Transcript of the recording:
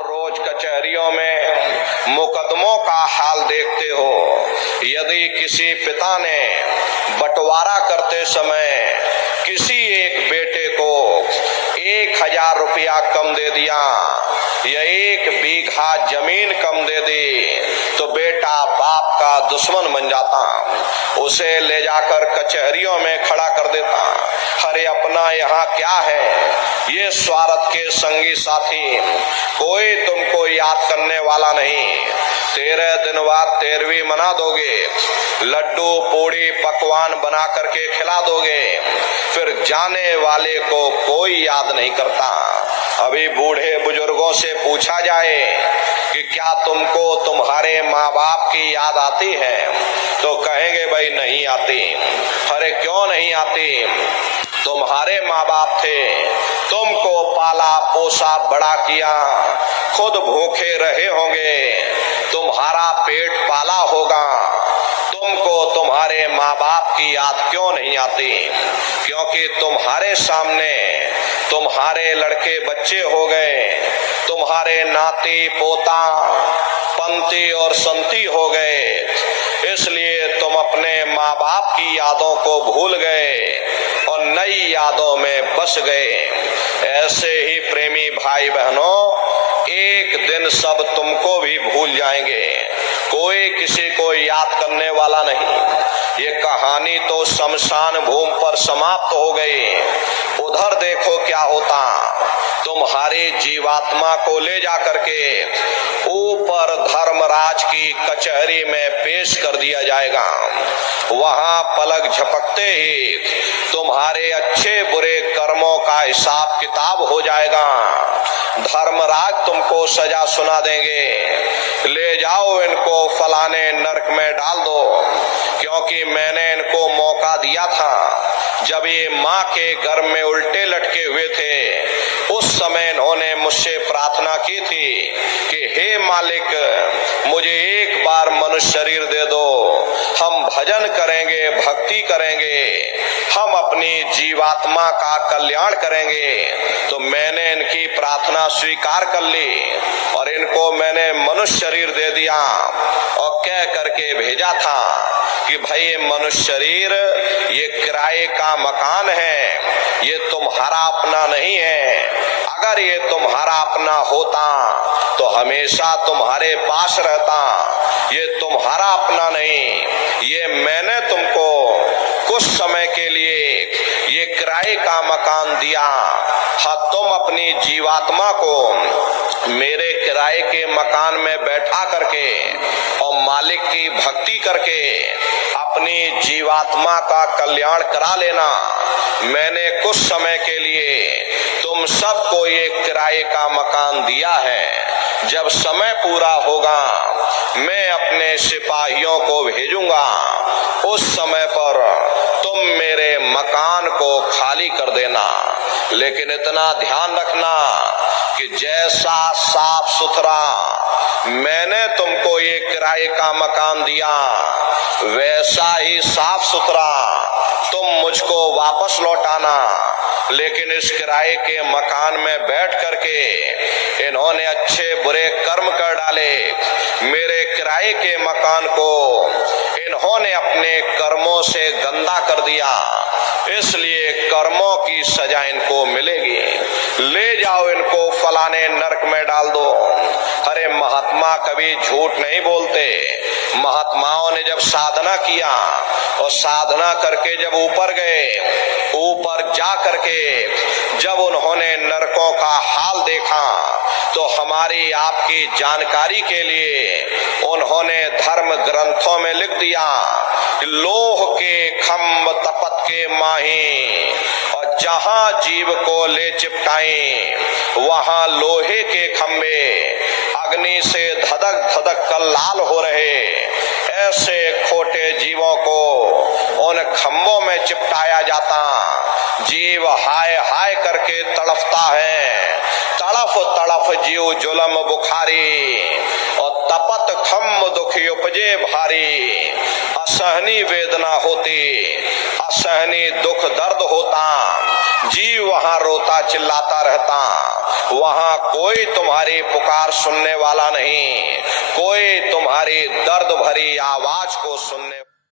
रोज कचहरियों में मुकदमों का हाल देखते हो। यदि किसी पिता ने बंटवारा करते समय किसी एक बेटे को 1000 रुपया कम दे दिया या 1 बीघा जमीन कम दे दी तो बेटा बाप का दुश्मन बन जाता, उसे ले जाकर कचहरियों में खड़ा कर देता। अरे अपना यहाँ क्या है, ये स्वार्थ के संगी साथी, कोई तुमको याद करने वाला नहीं। 13 दिन बाद 13वीं मना दोगे, लड्डू पूड़ी पकवान बना करके खिला दोगे, फिर जाने वाले को कोई याद नहीं करता। अभी बूढ़े बुजुर्गों से पूछा जाए कि क्या तुमको तुम्हारे माँ बाप की याद आती है, तो कहेंगे भाई नहीं आती। अरे क्यों नहीं आती, तुम्हारे माँ बाप थे, तुमको पाला पोसा बड़ा किया, खुद भूखे रहे होंगे, तुम्हारा पेट पाला होगा, तुमको तुम्हारे माँ बाप की याद क्यों नहीं आती? क्योंकि तुम्हारे सामने तुम्हारे लड़के बच्चे हो गए, तुम्हारे नाती पोता पंती और संती हो गए, इसलिए तुम अपने माँ बाप की यादों को भूल गए और नई यादों में बस गए। ऐसे ही प्रेमी भाई बहनों, एक दिन सब तुमको भी भूल जाएंगे, कोई किसी को याद करने वाला नहीं। ये कहानी तो शमशान भूमि पर समाप्त हो गई। उधर देखो क्या होता, तुम्हारी जीवात्मा को ले जा करके ऊपर धर्मराज की कचहरी में पेश कर दिया जाएगा। वहां पलक झपकते ही तुम्हारे अच्छे बुरे कर्मों का हिसाब किताब हो जाएगा। धर्मराज तुमको सजा सुना देंगे, ले जाओ इनको फलाने नरक में डाल दो, क्योंकि मैंने इनको मौका दिया था जब ये माँ के गर्भ में उल्टे लटके हुए थे। उस समय इन्होंने मुझसे प्रार्थना की थी कि हे मालिक, मुझे एक बार मनुष्य शरीर दे दो, हम भजन करेंगे, भक्ति करेंगे, हम अपनी जीवात्मा का कल्याण करेंगे। तो मैंने इनकी प्रार्थना स्वीकार कर ली और इनको मैंने मनुष्य शरीर दे दिया और कह करके भेजा था कि भाई ये मनुष्य शरीर ये किराए का मकान है, ये तुम्हारा अपना नहीं है। अगर ये तुम्हारा अपना होता तो हमेशा तुम्हारे पास रहता, ये तुम्हारा अपना नहीं, ये मैंने तुमको कुछ समय के लिए ये किराए का मकान दिया। हाँ, तुम अपनी जीवात्मा को मेरे किराए के मकान में बैठा करके और मालिक की भक्ति करके अपनी जीवात्मा का कल्याण करा लेना। मैंने कुछ समय के लिए तुम सबको ये किराए का मकान दिया है। जब समय पूरा होगा मैं अपने सिपाहियों को भेजूंगा, उस समय पर तुम मेरे मकान को खाली कर देना। लेकिन इतना ध्यान रखना कि जैसा साफ सुथरा मैंने तुमको ये किराए का मकान दिया, वैसा ही साफ सुथरा तुम मुझको वापस लौटाना। लेकिन इस किराए के मकान में बैठ करके इन्होंने अच्छे बुरे कर्म कर डाले, मेरे किराए के मकान को इन्होंने अपने कर्मों से गंदा कर दिया, इसलिए कर्मों की सजा इनको मिलेगी। ले जाओ इनको फलाने नरक में डाल दो। अरे महात्मा कभी झूठ नहीं बोलते। महात्माओं ने जब साधना किया और साधना करके जब ऊपर गए, ऊपर जा करके जब उन्होंने नरकों का हाल देखा तो हमारी आपकी जानकारी के लिए उन्होंने धर्म ग्रंथों में लिख दिया, लोह के खम्भ तपत के माही, और जहां जीव को ले चिपटाई वहां लोहे के खम्भे अग्नि से धधक धधक कर लाल हो रहे। ऐसे खोटे जीवों को उन खम्भों में चिपटाया जाता। जीव हाय हाय करके तड़फता है, तड़फ तड़फ जीव जुलम बुखारी और तपत खम दुख उपजे भारी। असहनी वेदना होती, असहनी दुख दर्द होता, जीव वहां रोता चिल्लाता रहता। वहां कोई तुम्हारी पुकार सुनने वाला नहीं, कोई तुम्हारी दर्द भरी आवाज